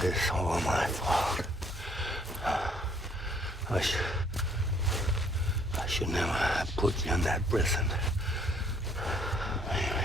It's all my fault. I should never have put you in that prison. Anyway.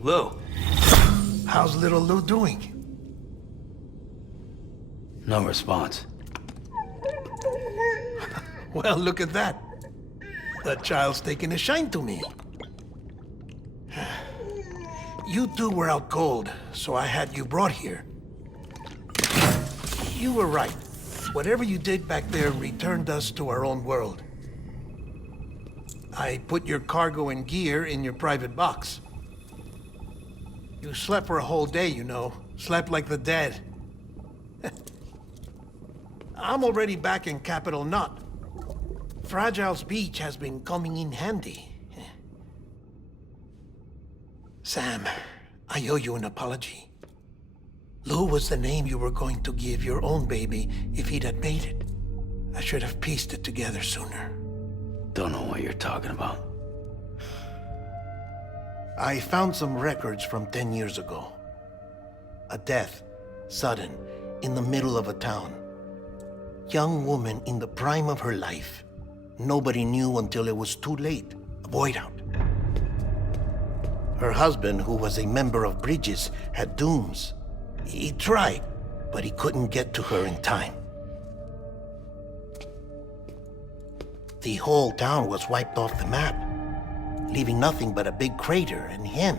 Lou, how's little Lou doing? No response. Well, look at that. The child's taking a shine to me. You two were out cold, so I had you brought here. You were right. Whatever you did back there returned us to our own world. I put your cargo and gear in your private box. You slept for a whole day, you know. Slept like the dead. I'm already back in Capital Knot. Fragile's beach has been coming in handy. Sam, I owe you an apology. Lou was the name you were going to give your own baby if he'd had made it. I should have pieced it together sooner. Don't know what you're talking about. I found some records from 10 years ago. A death, sudden, in the middle of a town. Young woman in the prime of her life. Nobody knew until it was too late. A void out. Her husband, who was a member of Bridges, had dooms. He tried, but he couldn't get to her in time. The whole town was wiped off the map, leaving nothing but a big crater and him,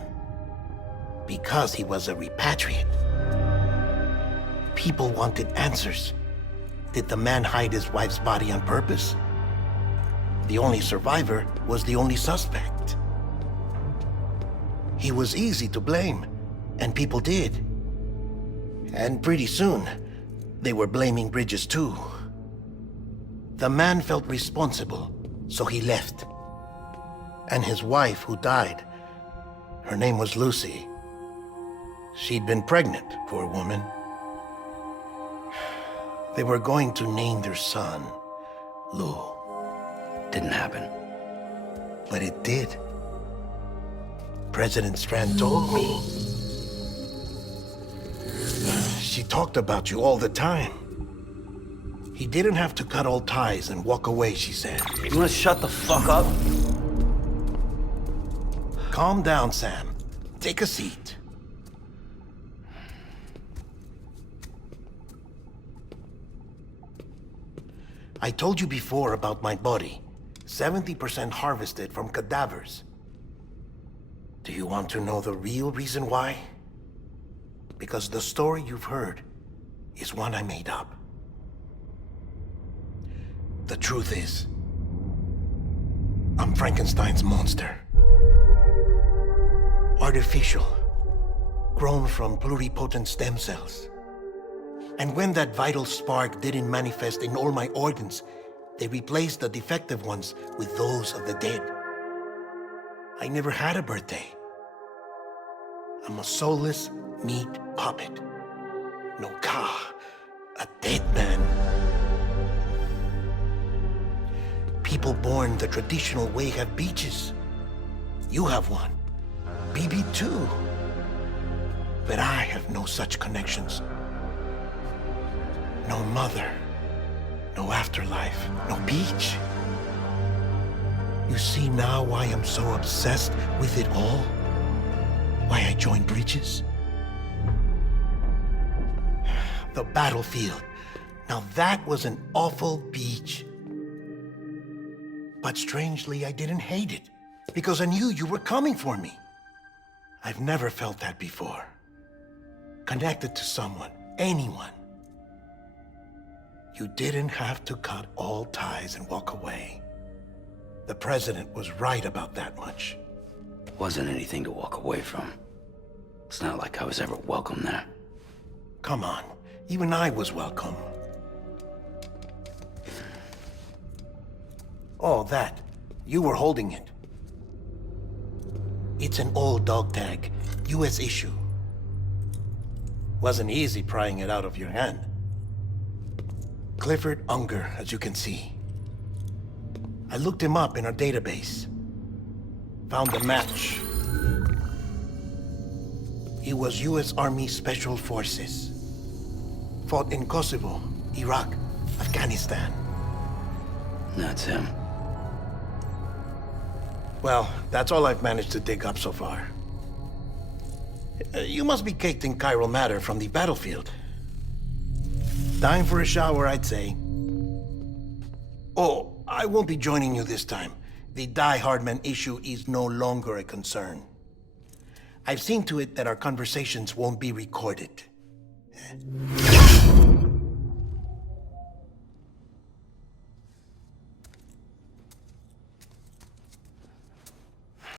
because he was a repatriate. People wanted answers. Did the man hide his wife's body on purpose? The only survivor was the only suspect. He was easy to blame, and people did. And pretty soon, they were blaming Bridges too. The man felt responsible, so he left. And his wife, who died, her name was Lucy. She'd been pregnant, poor woman. They were going to name their son Lou. Didn't happen. But it did. President Strand told me. She talked about you all the time. He didn't have to cut all ties and walk away, she said. You wanna shut the fuck up? Calm down, Sam. Take a seat. I told you before about my body. 70% harvested from cadavers. Do you want to know the real reason why? Because the story you've heard is one I made up. The truth is, I'm Frankenstein's monster. Artificial, grown from pluripotent stem cells. And when that vital spark didn't manifest in all my organs, they replaced the defective ones with those of the dead. I never had a birthday. I'm a soulless meat puppet. No ka, a dead man. People born the traditional way have beaches. You have one. BB too. But I have no such connections. No mother, no afterlife, no beach. You see now why I'm so obsessed with it all? Why I joined Bridges? The battlefield. Now that was an awful beach. But strangely, I didn't hate it, because I knew you were coming for me. I've never felt that before. Connected to someone, anyone. You didn't have to cut all ties and walk away. The president was right about that much. Wasn't anything to walk away from. It's not like I was ever welcome there. Come on, even I was welcome. Oh, that. You were holding it. It's an old dog tag, US issue. Wasn't easy prying it out of your hand. Clifford Unger, as you can see. I looked him up in our database. Found a match. He was US Army Special Forces. Fought in Kosovo, Iraq, Afghanistan. That's him. Well, that's all I've managed to dig up so far. You must be caked in chiral matter from the battlefield. Time for a shower, I'd say. Oh, I won't be joining you this time. The Die Hardman issue is no longer a concern. I've seen to it that our conversations won't be recorded.